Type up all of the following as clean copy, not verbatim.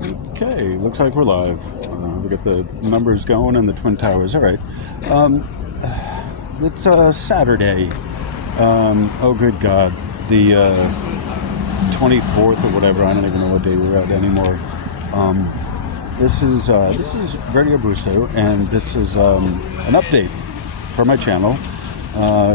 Okay, looks like we're live. We got the numbers going and the Twin Towers. All right. It's Saturday. Oh, good God. The 24th or whatever. I don't even know what day we're at anymore. This is Radio Busto, and this is an update for my channel.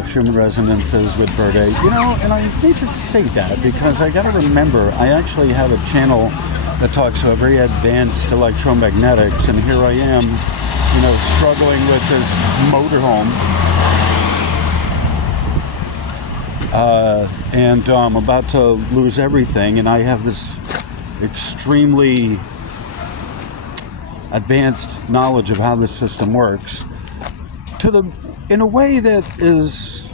Schumann Resonances with Verde. You know, and I need to say that because I gotta remember, I actually have a channel that talks about very advanced electromagnetics, and here I am, you know, struggling with this motorhome. And I'm about to lose everything, and I have this extremely advanced knowledge of how this system works in a way that is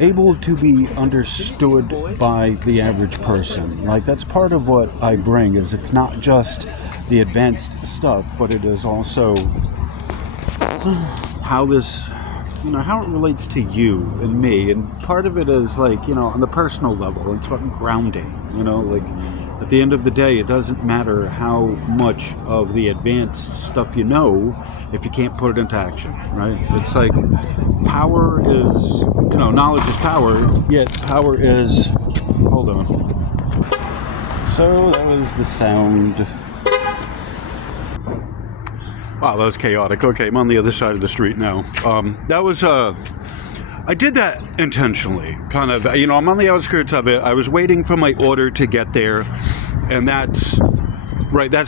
able to be understood by the average person. Like, that's part of what I bring, is it's not just the advanced stuff, but it is also how this, you know, how it relates to you and me. And part of it is, like, you know, on the personal level, it's about grounding, you know, like, at the end of the day, it doesn't matter how much of the advanced stuff you know if you can't put it into action, right? It's like power is, you know, knowledge is power, yet power is, hold on. So that was the sound. Wow, that was chaotic. Okay, I'm on the other side of the street now. That was, I did that intentionally, kind of, you know, I'm on the outskirts of it. I was waiting for my order to get there, and that's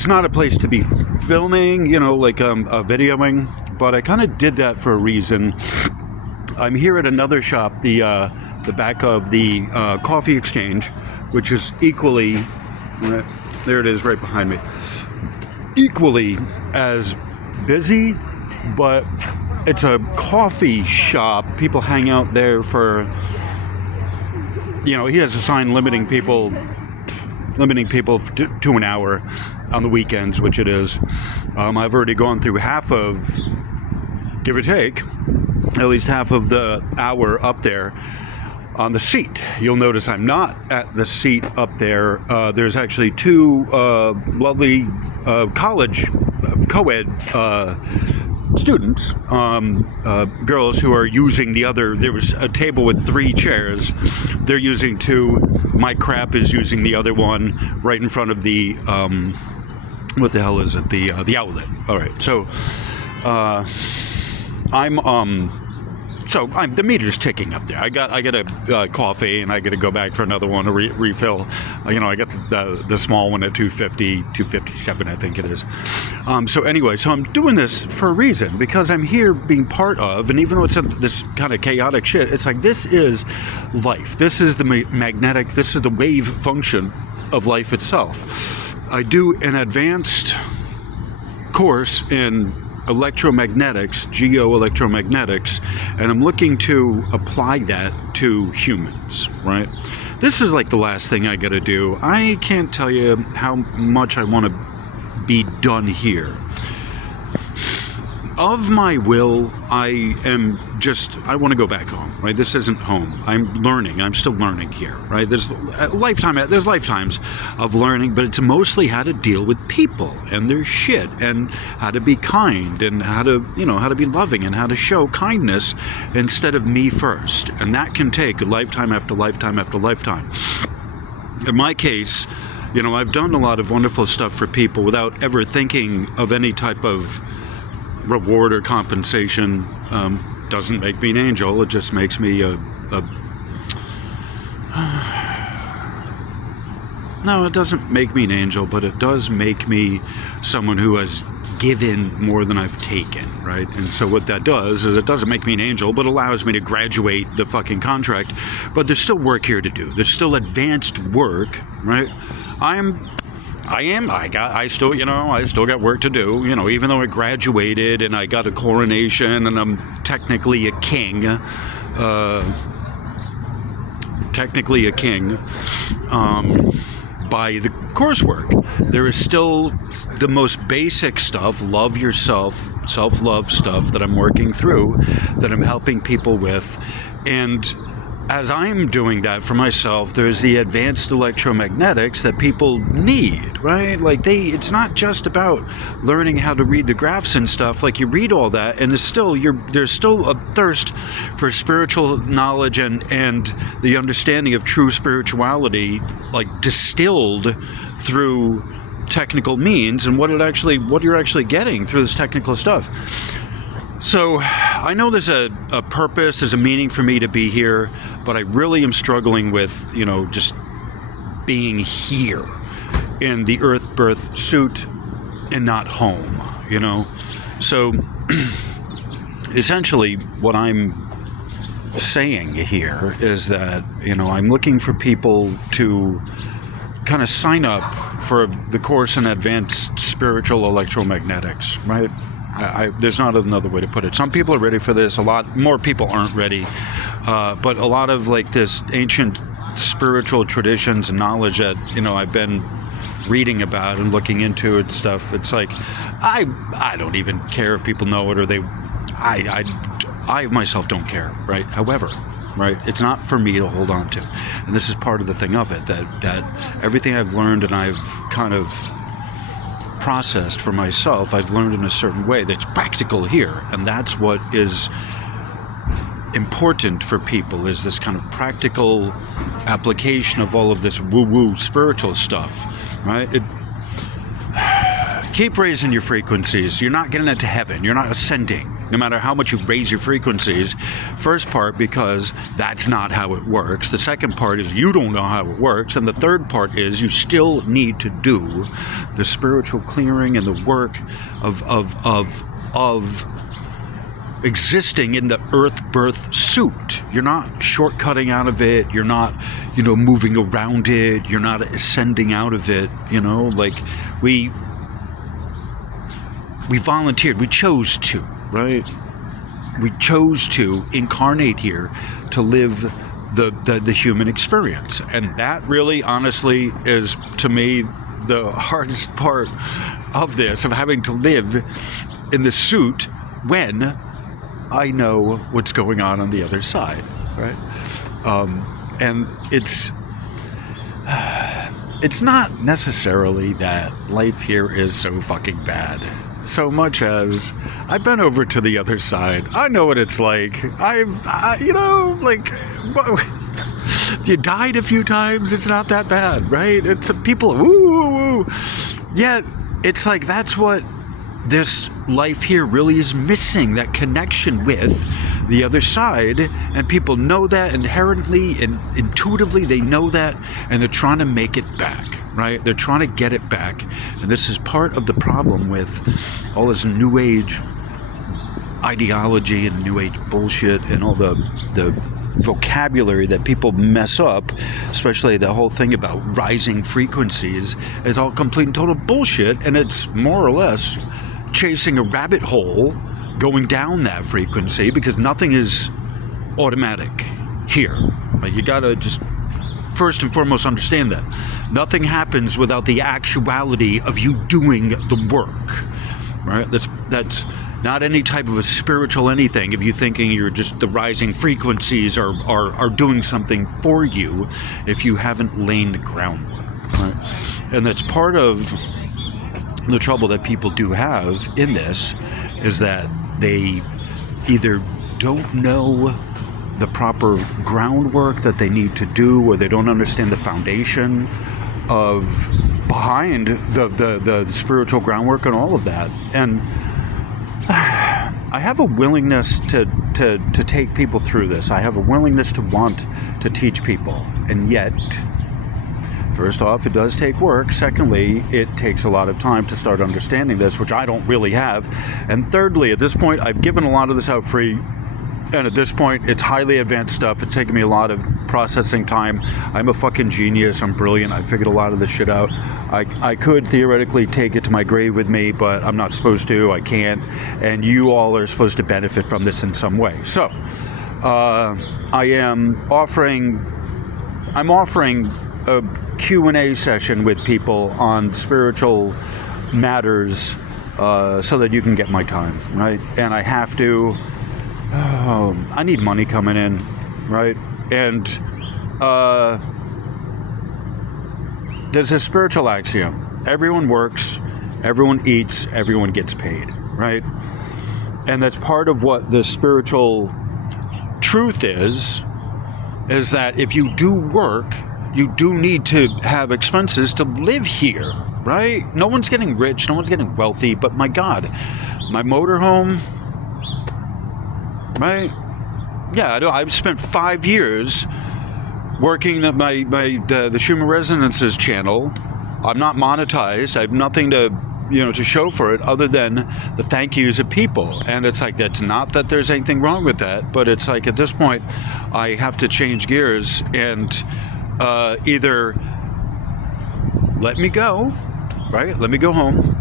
not a place to be filming, you know, like videoing, but I kind of did that for a reason. I'm here at another shop, the back of the Coffee Exchange, which is equally, there it is right behind me, equally as busy, but it's a coffee shop. People hang out there for, you know, he has a sign limiting people to an hour on the weekends, which it is. I've already gone through half of, give or take, at least half of the hour up there on the seat. You'll notice I'm not at the seat up there. There's actually two lovely college co-ed students, girls who are using the other. There was a table with 3 chairs. They're using 2. My crap is using the other one right in front of the, what the hell is it? The outlet. All right. So, the meter's ticking up there. I got a coffee, and I got to go back for another one to refill. You know, I got the small one at 250, 257, I think it is. So anyway, so I'm doing this for a reason, because I'm here being part of, and even though it's this kind of chaotic shit, it's like, this is life. This is the this is the wave function of life itself. I do an advanced course in electromagnetics, geoelectromagnetics, and I'm looking to apply that to humans, right? This is like the last thing I gotta do. I can't tell you how much I want to be done here. Of my will, I want to go back home, right? This isn't home. I'm learning. I'm still learning here, right? There's lifetimes of learning, but it's mostly how to deal with people and their shit, and how to be kind, and how to be loving, and how to show kindness instead of me first. And that can take a lifetime after lifetime after lifetime. In my case, you know, I've done a lot of wonderful stuff for people without ever thinking of any type of reward or compensation. Doesn't make me an angel. It just makes me no, it doesn't make me an angel, but it does make me someone who has given more than I've taken, right? And so what that does is, it doesn't make me an angel, but allows me to graduate the fucking contract. But there's still work here to do. There's still advanced work, right? I still got work to do, you know, even though I graduated and I got a coronation and I'm technically a king, by the coursework. There is still the most basic stuff, love yourself, self-love stuff that I'm working through, that I'm helping people with. And as I'm doing that for myself, there's the advanced electromagnetics that people need, right? Like it's not just about learning how to read the graphs and stuff. Like you read all that, and there's still a thirst for spiritual knowledge and the understanding of true spirituality, like distilled through technical means, and what you're actually getting through this technical stuff. So I know there's a purpose, there's a meaning for me to be here, but I really am struggling with, just being here in the earth birth suit and not home, So essentially what I'm saying here is that, I'm looking for people to kind of sign up for the course in advanced spiritual electromagnetics, right? There's not another way to put it. Some people are ready for this. A lot more people aren't ready. But a lot of like this ancient spiritual traditions and knowledge that, I've been reading about and looking into and stuff. It's like, I don't even care if people know it or I myself don't care, right? However, right, it's not for me to hold on to. And this is part of the thing of it, that everything I've learned and I've kind of processed for myself, I've learned in a certain way that's practical here, and that's what is important for people, is this kind of practical application of all of this woo-woo spiritual stuff, right? Keep raising your frequencies. You're not getting into heaven. You're not ascending, no matter how much you raise your frequencies. First part, because that's not how it works. The second part is you don't know how it works. And the third part is you still need to do the spiritual clearing and the work of existing in the earth birth suit. You're not shortcutting out of it. You're not, moving around it. You're not ascending out of it. Like we volunteered. We chose to, right? We chose to incarnate here to live the human experience. And that really, honestly, is, to me, the hardest part of this, of having to live in the suit when I know what's going on the other side, right? And it's not necessarily that life here is so fucking bad, so much as I've been over to the other side. I know what it's like. You died a few times. It's not that bad, right? It's people, woo. Yet it's like that's what this life here really is missing, that connection with the other side, and people know that inherently and intuitively. They know that, and they're trying to make it back, right? They're trying to get it back, and this is part of the problem with all this new age ideology and new age bullshit and all the vocabulary that people mess up, especially the whole thing about rising frequencies. Is all complete and total bullshit, and it's more or less chasing a rabbit hole going down that frequency, because nothing is automatic here. You gotta just first and foremost understand that nothing happens without the actuality of you doing the work, right? That's not any type of a spiritual anything if you're thinking you're just the rising frequencies are doing something for you if you haven't laid the groundwork, right? And that's part of the trouble that people do have in this, is that they either don't know the proper groundwork that they need to do, or they don't understand the foundation of behind the spiritual groundwork and all of that. And I have a willingness to take people through this. I have a willingness to want to teach people, and yet, first off, it does take work. Secondly, it takes a lot of time to start understanding this, which I don't really have. And thirdly, at this point, I've given a lot of this out free. And at this point, it's highly advanced stuff. It's taken me a lot of processing time. I'm a fucking genius. I'm brilliant. I figured a lot of this shit out. I could theoretically take it to my grave with me, but I'm not supposed to. I can't. And you all are supposed to benefit from this in some way. So, I'm offering a Q&A session with people on spiritual matters, so that you can get my time, right? And I have to, I need money coming in, right? And there's a spiritual axiom. Everyone works, everyone eats, everyone gets paid, right? And that's part of what the spiritual truth is that if you do work, you do need to have expenses to live here, right? No one's getting rich, no one's getting wealthy, but my God, my motorhome, right? Yeah, I've spent 5 years working the Schumann Resonances channel. I'm not monetized. I have nothing to show for it other than the thank yous of people. And it's like, that's not that there's anything wrong with that, but it's like at this point, I have to change gears and either let me go, right? Let me go home,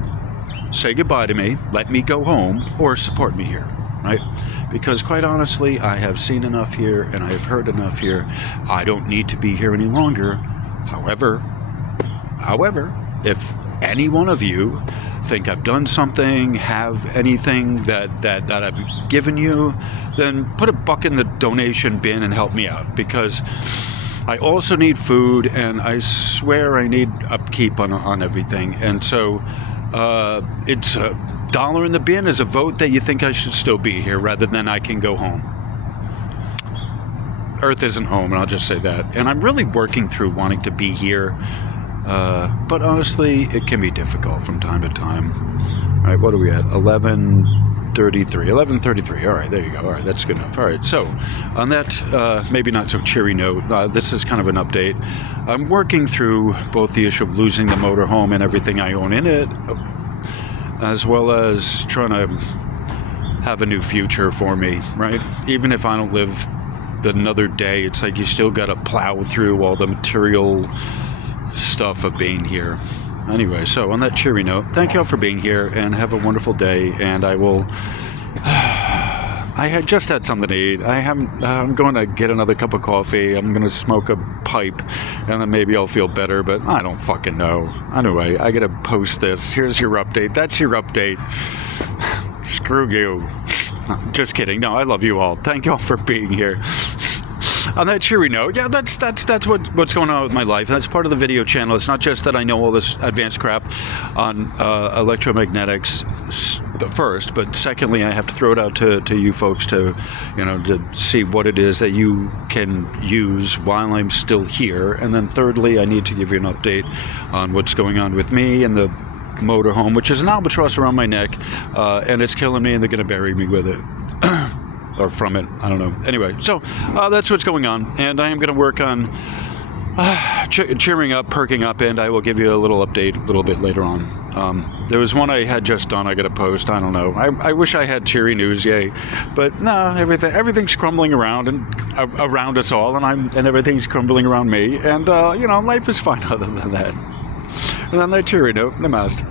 say goodbye to me, let me go home, or support me here, right? Because quite honestly, I have seen enough here and I have heard enough here. I don't need to be here any longer. However, if any one of you think I've done something, have anything that I've given you, then put a buck in the donation bin and help me out, because I also need food, and I swear I need upkeep on everything. And so it's $1 in the bin is a vote that you think I should still be here rather than I can go home. Earth isn't home, and I'll just say that. And I'm really working through wanting to be here, but honestly, it can be difficult from time to time. All right, what are we at? 11:33. All right, there you go. All right, that's good enough. All right, so on that maybe not so cheery note, this is kind of an update. I'm working through both the issue of losing the motorhome and everything I own in it, as well as trying to have a new future for me, right? Even if I don't live another day, it's like you still got to plow through all the material stuff of being here. Anyway, so on that cheery note, thank you all for being here, and have a wonderful day. And I will I had just had something to eat. I'm going to get another cup of coffee. I'm going to smoke a pipe, and then maybe I'll feel better, but I don't fucking know. Anyway, I got to post this. Here's your update. That's your update. Screw you. Just kidding. No, I love you all. Thank you all for being here. On that cheery note, yeah, that's what's going on with my life. That's part of the video channel. It's not just that I know all this advanced crap on electromagnetics first, but secondly, I have to throw it out to you folks to see what it is that you can use while I'm still here. And then thirdly, I need to give you an update on what's going on with me and the motorhome, which is an albatross around my neck, and it's killing me, and they're going to bury me with it. Or from it, I don't know. Anyway, so that's what's going on, and I am going to work on cheering up, perking up, and I will give you a little update a little bit later on. There was one I had just done. I got to post. I don't know. I wish I had cheery news, yay, but no, everything's crumbling around and around us all, and everything's crumbling around me, and life is fine other than that. And on that cheery note, namaste.